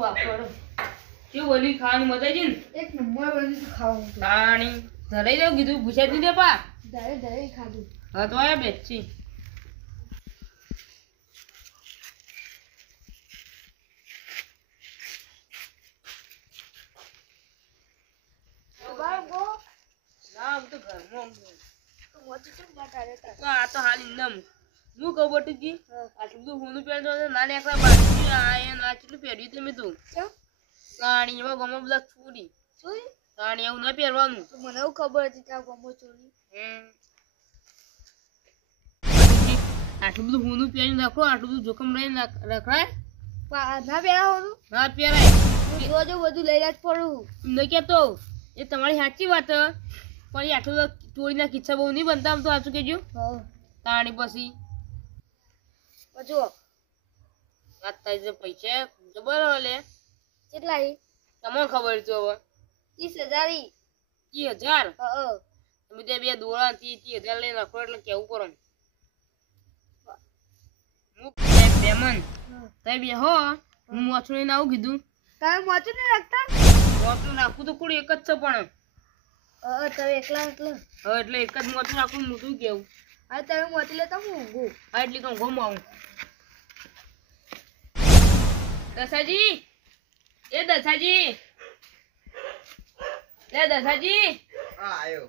વાપરો કે ઓલી ખાવાની મજા છે ને એક નંબર બની ખાવાનું પાણી ધરાઈ દઉં કીધું પૂછાતી દે પા ધરે ખાધું હા તો આયા બેસી ના તો ઘરમાં આ તો હાલ ઇન્દમ હું કહું બટુજી આટલું બધું હોનું પહેરતો ના લેકડા બાકી આ આટલું પહેર્યું તમે તું કાણી એમાં ગમો બધા છોડી કાણી એવું ના પહેરવાનું મને એવું ખબર હતી કે આ ગમો ચોરી આટલું બધું હોનું પહેરી નાખો આટલું બધું જોખમ લઈને રખાય ના પહેરાવાનું ના પહેરાય રોજ બધું લઈને જ પડું ન કેતો એ તમારી સાચી વાત પણ એ આટલું ચોરીના કિસ્સા બહુ નહીં બનતા આમ તો સાચું કેજો તાણી પછી જુઓ વાત થાય છે પૈસા જબર લે કેટલા તમને ખબર તો હવે 30,000 30,000 તમે ત્યાં બે દોડા 30,000 લઈને રાખો એટલે કેવું કરો હું બેમન તમે બે હો હું મોછું લઈને આવું કીધું તમે મોચું નહીં રાખતા મોછું નાખું તો કોઈ એક જ છે પણ તમે એકલા હવે એટલે એક જ મોછું નાખું હું શું કેવું હા તમે મોચી લેતા હું ઊંઘું હા એટલે કહું ઘઉં આવું દસાજી એ દસાજી લે દસાજી હા આયો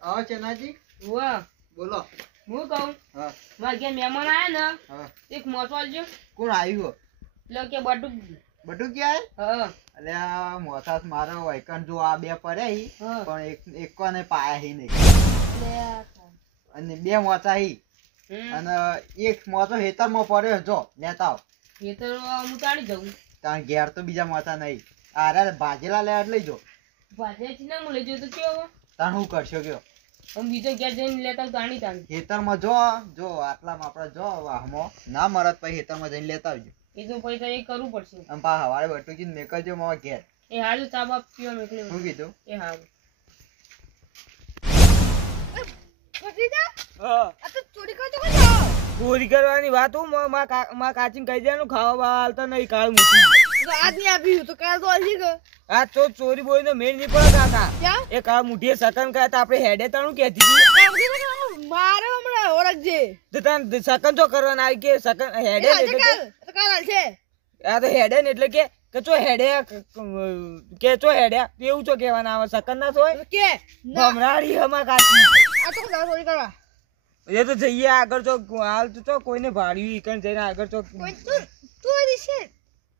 આવો ચનાજી વાહ બોલો હું કહું હા મારા ઘેર મહેમાન આયા ને હા એક મોચો આલજો કોણ આવ્યું એટલે કે બટુ બટુ ક્યાં હા અલે આ મોસાસ મારો વૈકન જો આ બે પડ્યા હી હા. પણ એક કોને પાયા હી નહીં લે અને બે મોચા હી અને એક મોચો હેતરમાં પડ્યો જો લેતા આવ એ તો હું તાળી જાઉં તાણ ઘેર તો બીજા મોચા નહીં આરે ભાજેલા લે એટલે જો ભાજેથી ના હું લઈ જતો કેવો તાણ હું કરશો કયો હું બીજો ઘેર જઈને લેતા તાણી તાણી હેતરમાં જો આટલામાં આપણે જો વાહમાં ના મરત પછી હેતરમાં જઈને લેતા આવજો એ તો પૈસા એ કરવું પડશે આમ પા હવારે બટુજી મેકલજો મારા ઘેર એ હાલ ચા બાપ પીવા મોકલી શું કીધું એ હાલ આ તો ચોરી કરતો જાઓ ચોરી કરવાની વાત હું માં કાચીને કહી દેવાનું ખાવા બાવા હાલતા નહીં કાળ મૂકી આજ નહીં આપ્યું તો કાલ તો હજી ગયો આ તો ચોરી બોરી નો મેળ નહીં પડે કાકા ક્યાં એ કાળ મુઠીએ સકન કહે તો આપણે હેડે તાણું કહેતી હતી મારે હમણાં ઓળખજે તો તને સકન તો કરવાના આવી કે સકન હેડે ને એટલે કે કાલ હાલશે આ તો હેડે ને એટલે કે ચો હેડે કે ચો હેડ્યા એવું ચો કહેવાના આવે સકન ના હોય કે ભમરાડી હમા કાચી આ તો ચોરી કરવા એ તો જઈએ આગળ ચો હાલ તો ચો કોઈને ભાડ્યું ઈકણ જઈને આગળ ચો કોઈ તું છે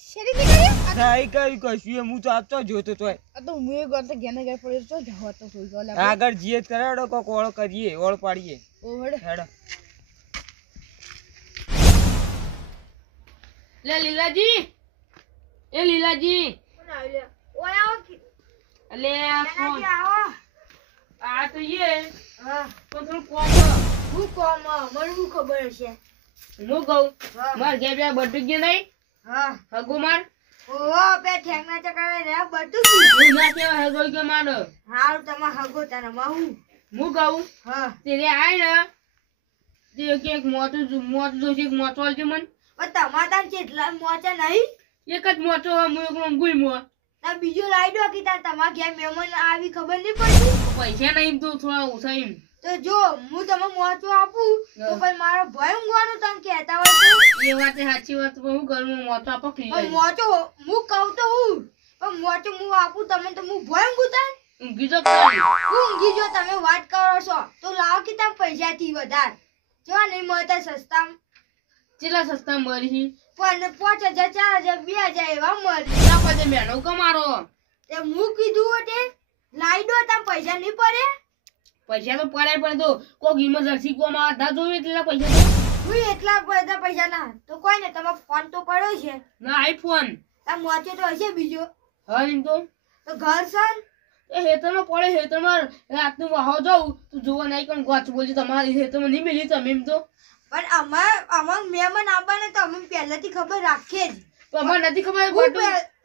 શેરી નીકળી નહીં કઈ કશું એમ હું ચાચો જોતો તોય આ તો હું એક ગોળ તો ઘેને ઘેર પડ્યો તો જવા તો સોઈ ગયો આગળ જીએ કરાડો કોક ઓળો કરીએ ઓળ પાડીએ ઓહડ હેડો લે લીલાજી એ લીલાજી કોણ આવ્યા ઓય આવો કે અલે આ કોણ આવો આ તો ये હા પણ થોડું કોમ હું કોમ મને શું ખબર છે હું કહું માર ઘેર બે બટુ ગયો નહીં હા હગો માર ઓહો બે ઠેંગના ચકરે રે બધું હું ના કેવા હગો ગયો મારો હાલ તમા હગો તને mahુ હું કહું હા તેરે આય ને તે કે મોટું જોશી મોટો આલજો મન પણ તમારા કેટલા મોચા નહીં એક જ મોટો હું એકલો ગુઈમો ના બીજો લાઈ દો કે તમારા ઘેર મહેમાન આવી ખબર નહીં પડી પૈસા નહીં તો થોડા ઓછા એમ તો જો હું તમે મોચો આપું તો પણ મારો ભય ઊંઘવાનું તમે કહેતા હોય તો એ વાત સાચી વાત પણ હું કરું મોટો આપો પણ ક્લિયર મોચો હું કહું તો હું પણ મોચો હું આપું તમને તો હું ભય ઊંઘું તા ઊંઘી તો ખરી. હું ઊંઘી જો તમે વાત કરો છો તો લાવો કે તમે પૈસાથી વધાર જો નહીં મળતા સસ્તા કેટલા સસ્તા મળી પણ 5,000 4,000 2,000 એવા મળી ના પછી મેળો કમારો તે હું કીધું હોતે લાઈ દો તમે પૈસા નહીં પડે પૈસા તો પડાય પણ તો કોક ઇમરજન્સી કોમાં આધા જોવે એટલા પૈસા તો હું એટલા બધા પૈસા ના તો કોઈ ને તમારો ફોન તો પડ્યો છે ના આઈફોન તમે મોચો તો હશે બીજો હા એમ તો ઘર સન એ હેતરમાં પડે હેતરમાં રાતનું વાહો જાઉં તો જોવા નહીં પણ ગોચ બોલજો તમારી હેતરમાં નહીં મિલી તમે એમ તો પણ અમાર મહેમાન આવવાને તો અમે પહેલાથી ખબર રાખીએ જ તો અમારે નથી ખબર હું બટુ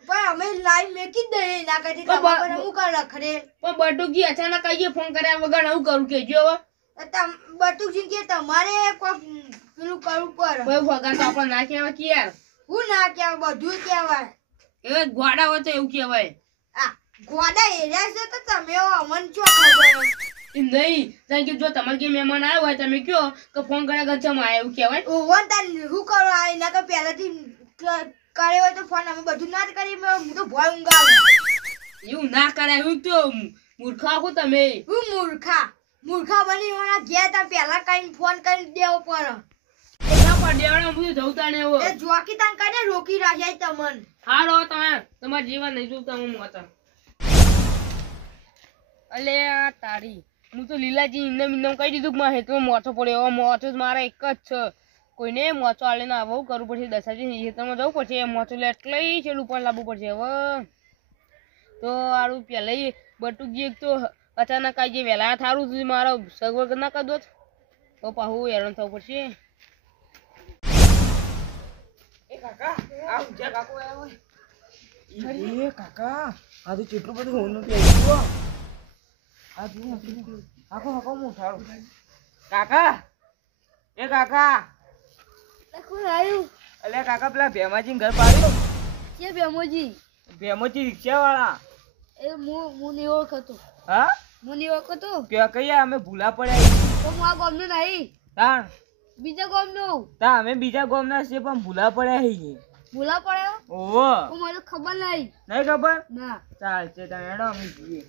પણ અમે લાઈવ મેકી જ દઈએ ના કરી પણ તમારા પર હું કર રખડે પણ બટુજી અચાનક આઈએ ફોન કર્યા વગર હું કરું કેજો હવે બટુકજી કે તમારે કોઈ પેલું કરવું પડે કોઈ ભગવાન તો આપણે ના કહેવાય કે યાર હું ના કહેવાય બધું કહેવાય એ ગોડા હોય તો એવું કહેવાય આ ગોડા એરિયા છે તો તમે અમન ચો ખબર એમ નહીં કારણ કે જો તમારે કે મહેમાન આવ્યો હોય તમે કયો કે ફોન કર્યા ગચમ આવ્યા એવું કહેવાય ઓવન તાન હું કરો આ એના તો પહેલાથી કરે હોય તો ફોન અમે બધું ના જ કરી હું તો ભોય ઊંઘાવું એવું ના કરાય એવું તો મૂર્ખા આખો તમે હું મૂર્ખા બની હોના ગયા તા પહેલા કઈ ફોન કરી દેવો પડે ના પડ્યા બધું જવતા ને એવો એ જોકી તાન કને રોકી રાખ્યા તમન હારો તમે તમારા જીવન નહીં જોતા હું મોતા અલે આ તારી હું તો લીલાજી ઇન્દમ કહી દીધું કે મારે હેતનો મોચો પડ્યો હવે મોચો જ મારા એક જ છે કોઈને મોચો આલીને આવું કરવું પડશે દસાજી હેતરમાં જવું પડશે મોચો લે એટલે છેલ્લું પણ લાવવું પડશે હવે તો આરું પહેલાં બટુકજી એક તો અચાનક આવી જે વહેલા થારું સુધી મારો સગવડ ના કરી દો તો પાછું હેરાન થવું પડશે એ કાકા આ ઊંચા કાકો આવ્યો એ કાકા આ તો કેટલું બધું હોનું પહેર્યું હો. આ જુઓ આખો આખો મોઢાળું કાકા એ કાકા કોણ આવ્યું અલ્યા કાકા પેલા ભેમાજી ઘર પાડ્યું કે બેમોજી ભેમોજી રિક્ષા વાળા એ હું નહીં ઓળખતો હા હું નહીં ઓળખતો કે કયા અમે ભૂલા પડ્યા તો હું આ ગામનો નહીં તાણ બીજા ગામનો તા અમે બીજા ગામના છે પણ ભૂલા પડ્યા છીએ ભૂલા પડ્યો ઓહો તો મને ખબર નહીં નહીં ખબર ના ચાલશે તાણ હેડો અમે જઈએ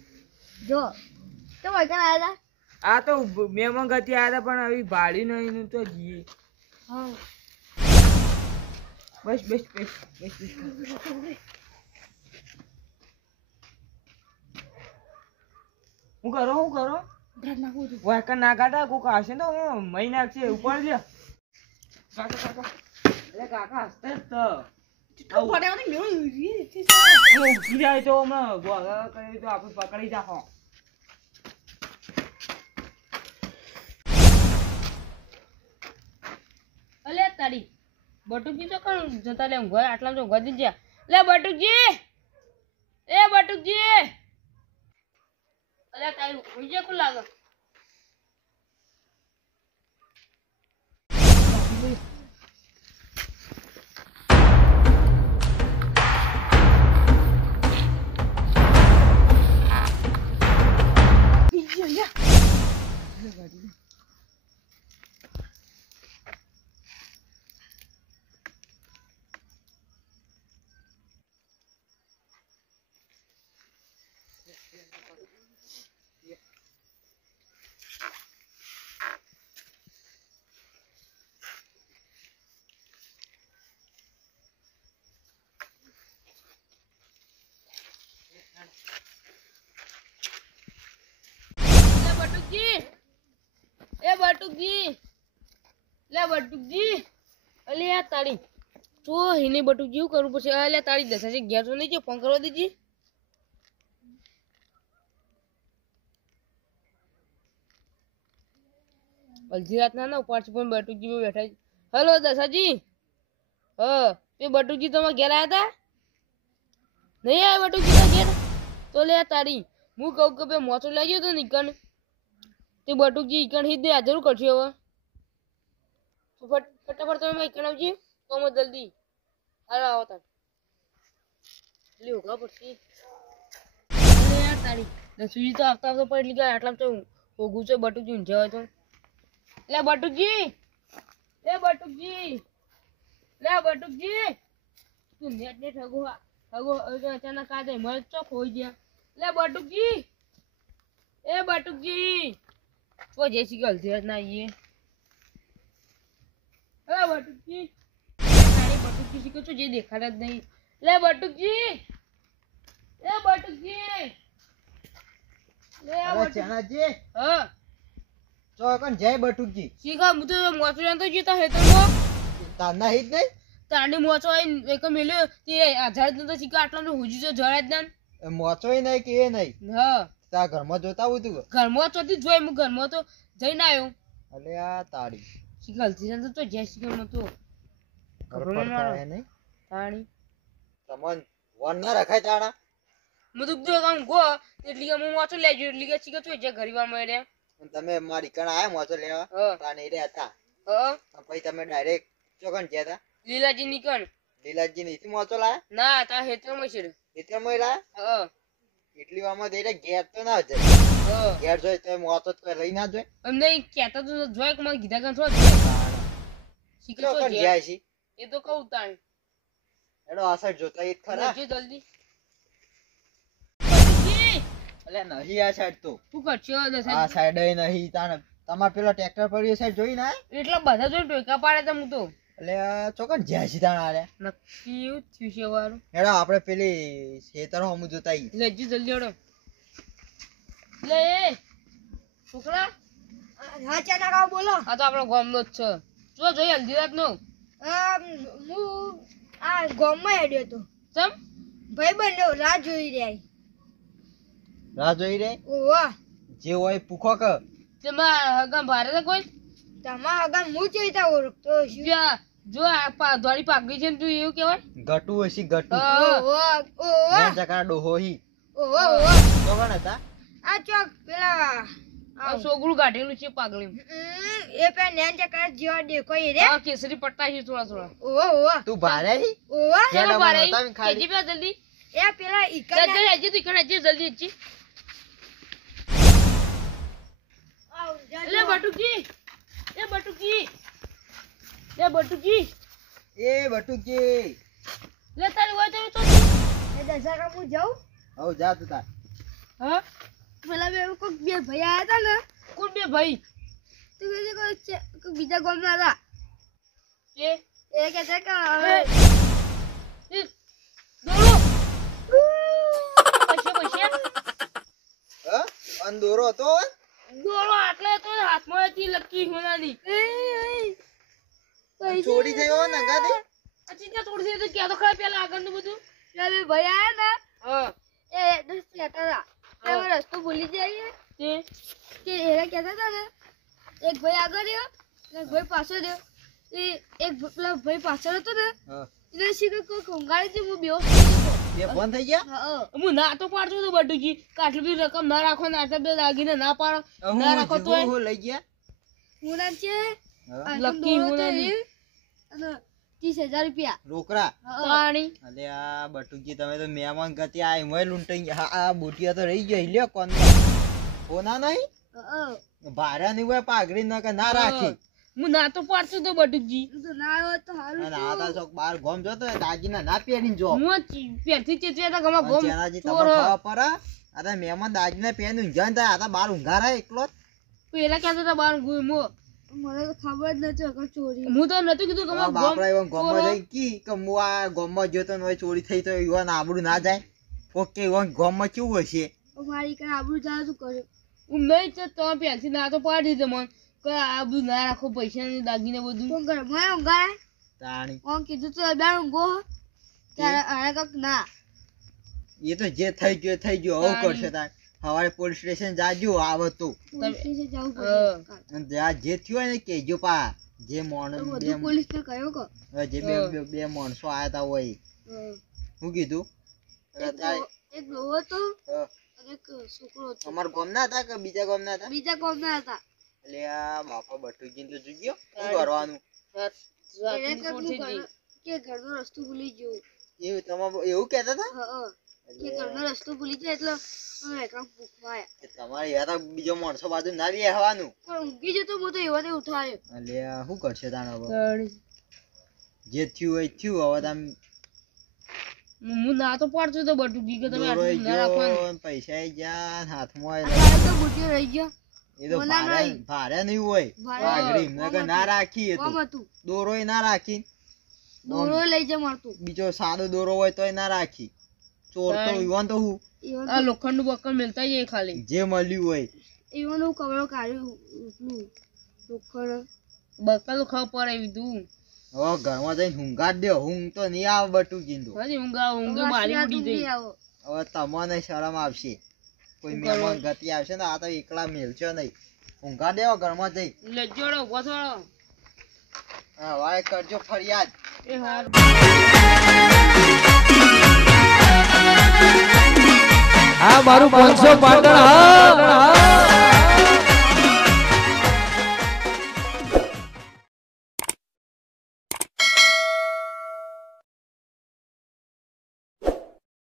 જો તો વૈકણ આવ્યા આ તો મેમન ગતિ આવ્યા હતા પણ હવે ભાડી નહીં તો જઈએ હતા હા બસ બસ બસ બસ બસ હું કરો વાયકા ના કાઢા કોક આવશે ને હું મહી નાખશે ઉપર લે કાકા કાકા અરે કાકા હસતે જ તો ઉભી જાય તો હમણાં ગોળા કરી તો આપણે પકડી જાઓ અલે તારી બટુકજી તો કોણ જતા લે ઘર આટલા તો ગદી ગયા લે બટુકજી એ બટુકજી અલે તારી ઉજે કો લાગે લે બટુકજી અલે આ તારી તો હિને બટુકજી એવું કરવું પડશે અલે તારી દસાજી ઘેર તો નહીં જો ફોન કરવા દેજી અડધી રાતના ના ઉપાડશે પણ બટુકજી બેઠા છે હલો દસાજી હા તે બટુકજી તમારા ઘેર આવ્યા હતા નહીં આવ્યા બટુકજી ના ઘેર તો લે તારી હું કહું કે ભાઈ મોચો લઈ ગયો તો નીકળ તે બટુકજી ઈકણ હિત દે હાજર કરશે હવે ફટાફટ તમે ઈકણ આવજે તો અમે જલ્દી હાલો આવો તાર લે ઉગા પડશે અરે યાર તારી દસુજી તો આવતા આવતા પડી ગયા આટલા તો હોગું છે બટુકજી ઊંઝા હોય તો લે બટુકજી તું નેટ ને ઠગો અચાનક આ દે મરજ ચોક હોઈ ગયા લે બટુકજી એ બટુકજી તો જૈસી ગલતી ના આવીએ એ બટુકજી તારી બટુકજી શીખો છો જે દેખાડે જ નહીં લે બટુકજી લે આ અરે બટુક ચણાજી હા ચોકન જય બટુકજી શીખા હું તો મોચો જાણતો જીતા હેતરમાં તારના હિત નહીં તાંડી મોચો આઈ એક મેલ્યો તે આધાર તો શીખા આટલા તો હુજી તો જરા જ ના મોચોય નહીં કે એ નહીં હા તારા ઘરમાં જોતા આવું તું ઘરમાં ચોથી જોઈ હું ઘરમાં તો જઈને આવ્યો અલે આ તાળી ગલતી જાણતો તો જય શીખર નતો ઘર પડતા હે નહીં તાણી તમન વન ના રખાય તાણા હું તો જો કામ ગો એટલી કે હું મોચો લેજો એટલી કે શીખર તો જે ઘરીવાર મળે અને તમે મારી કણ આયા મોચો લેવા હા તાને રે હતા હા પછી તમે ડાયરેક્ટ ચોકન ગયા હતા લીલાજી નીકળ લીલાજી નીતિ મોચો લાયા ના તા હેતરમાં છે ખેતરમાં લાયા હા એટલી વારમાં દઈને ઘેર તો ના જાય હા ઘેર જોઈ તો મોચો તો લઈ ના જોઈ અમને કહેતા તો જોય કે મને કીધા કે છો શીખે તો ચોકન ઘેર. ગયા છે એ તો કહું તાણ એનો અસર જોતા ઈ જ ખરા કરજો જલ્દી બટુજી, એટલે નહીં આ સાઈડ તો તું કરશો આ દસાઈ સાઈડ નહીં તાણ તમાર પેલો ટ્રેક્ટર પર એ સાઈડ જોઈ ના એટલા બધા જોઈ ટોયકા પાડે તો હું તો એટલે ચોકન જ્યાં છે તાણ આરે નક્કી એવું જ થયું છે વારું હેડો આપણે પેલી ખેતર હમું જોતા ઈ લેજો જલ્દી હડો લે એ છોકરા હા ચાના કાકા બોલો આ તો આપણો ગામનો જ છે જો જોઈ હલ્દીરાત નો હું આ ગામમાં હેડ્યો તો ચમ ભાઈ બંધો રાહ જોઈ રહ્યા રાહ જોઈ રે ઓવા જે હોય પૂખો કે તેમાં હગા ભારે તો કોઈ તમારા હગા હું ચેતા ઓળખતો છું જો આ ધોળી પાકી છે ને તું એવું કહેવાય ગટુ હસી ગટુ હા. ઓવા ઓવા ને જકા ડોહો હી ઓવા ઓવા ચોકન હતા આ ચોક પેલા આ છોકરું કાઢેલું છે પાગળી એ પે નેન ચકર જેવા દેખો એ રે આ કેસરી પટ્ટા છે થોડા થોડા ઓવા ઓવા તું ભારે હી ઓવા ચાલો ચલો બારે બારે બતાવી ખાલી. કેજી પેલા જલ્દી એ પેલા ઈકન જલ્દી હજી તું ઈકણ હજી જલ્દી હજી લે બટુકી એ બટુકી એ બટુકી એ બટુકી લે તારી હોય તો એ દશા કા હું જાઉં હવ જા તું તાર હા પેલા બે કોક બે ભાઈ આયા હતા ને કોણ બે ભાઈ તો કે બીજા ગામના હતા એ એ કહેતા કે એ એ દોડો પૈસા હ અંદોરો હતો દોડો આટલે તો હાથમાં હતી લકી હોનાની છોડી ગયો ને ગાડી આ ચીજા તોડી દે તો ક્યાં તો ખરા પેલા આગળનું બધું પેલા બે ભાઈ આયા હા ને એ દસ કહેતા હતા અમે રસ્તો ભૂલી જઈએ તે કે એરા કહેતા હતા ને એક ભાઈ આગળ રહ્યો ને એક ભાઈ પાછળ રહ્યો એ એક પેલા ભાઈ પાછળ હતો ને હા એટલે શીખર કોઈ કંગાળી થી હું બેહોશ બે બંધ થઈ ગયા હા હું ના તો પાડતો હતો બટુજી કે આટલી બધી રકમ ના રાખો ને આટલા બધા દાગીને ના પાડો ના રાખો તો હું લઈ ગયા હું નામ છે હા. લકી હોનાની અને 30,000 રૂપિયા રોકડા તાણી અલે આ બટુકી તમે તો મહેમાન ગતિ આ એમાં લૂંટાઈ ગયા આ બોટિયા તો રહી ગઈ લ્યો કોણ કોના નહીં ભાડા ની હોય પાઘડી ના કે ના રાખી હું ના તો પાડતો હતો બટુજી તો ના આવ્યો તો હારું અને આ તો ચોક બાર ગોમ જોતો દાગીના ના પહેરીને જો હું પેરથી ચેતવ્યા હતા ગમા ગમ જેનાજી તમને ખબર પડે આ મહેમાન દાગીના પહેરીને ઊંઘ્યા ને આ તો બાર ઊંઘા રહે એકલો જ. પેલા કહેતા હતા બાર ગુમો મને તો ખબર જ નથી અગર ચોરી હું તો નતું કીધું આ ગમા બાપડા એવા ગમ ગોમમાં જઈ કી કે હું આ ગોમમાં જોતો ને ચોરી થઈ તો એવા આબડું ના જાય ઓકે એવા ગોમમાં કેવું હશે મારી કઈ આબરૂ જાય તું કર્યો હું નહીં તો તમે પહેલથી ના તો પાડી દીધો મને કે આ બધું ના રાખો પૈસા ને દાગીને બધું ફોન કરે મને ઊંઘાય તાણી કોણ કીધું તો બેન ઊંઘો ત્યારે આને કાક ના એ તો જે થઈ ગયો થઈ ગયો આવું કરશે તાર સવારે પોલીસ સ્ટેશન જાજો આવતું પોલીસ જવું હા. પડે અને ત્યાં જે થયું હોય ને કેજો પા જે માણસ બધું પોલીસ ને કહ્યું કે જે બે માણસો આયા તા હોય શું કીધું એક ડોહો હતો હા. અને એક છોકરો હતો અમારા ગામના હતા કે બીજા ગામના હતા બીજા ગામના હતા એટલે આ બાપા બટુજી તો જોઈ શું કરવાનું એને કાક હું કે ઘરનો રસ્તો ભૂલી ગયો એવું તમારે એવું કહેતા હતા હા કે ઘરનો રસ્તો ભૂલી જાય એટલે અમે એકલા ભૂખવા આયા કે તમારે યાર બીજો માણસો બાજુ ના બેહવાનું પણ ઊંઘી જતો હું તો એવા ને ઉઠાયો એટલે આ શું કરશે તાણ હવે જે થયું હોય થયું હવે તમે હું ના તો પાડતો હતો બટુજી કે તમે દોરોય આટલું ના રાખવાનું ગયો, પૈસા ગયા હાથમાં આ આયેલા. તારે તો બુદ્ધિ રહી ગયો એ તો મોના ભારે નહીં. ભારે નહીં હોય ભારે પાઘડી નહીં. નકર ના રાખી એ કોમ તો હતું દોરોય ના રાખી દોરો લઈ જા મારતું બીજો સાદો દોરો હોય તોય ના રાખી ચોર તો તાણ. ઈવન તો હું આ લોખંડ નું બક્કર મિલતા જાય ખાલી જે મળ્યું હોય એવાનું હું કવરો કાઢ્યું એટલું લોખંડ બક્કર તો ખબર પડે એવી તું હવે ઘરમાં જઈને ઊંઘાડ દો ઊંઘ તો નહીં આવે બટુકીને તો હજી ઊંઘે મારી ઉડી જઈ હવે તમને શરમ આવશે કોઈ શું કરવાનું? મહેમાન ગતિ આવશે ને આ તો એકલા મેલશો નહીં ઊંઘા દેવો ઘરમાં જઈ લજ્જોડો ઉભો થોડો હવે કરજો ફરિયાદ એ હાર આ મારું 500 પાટણ હા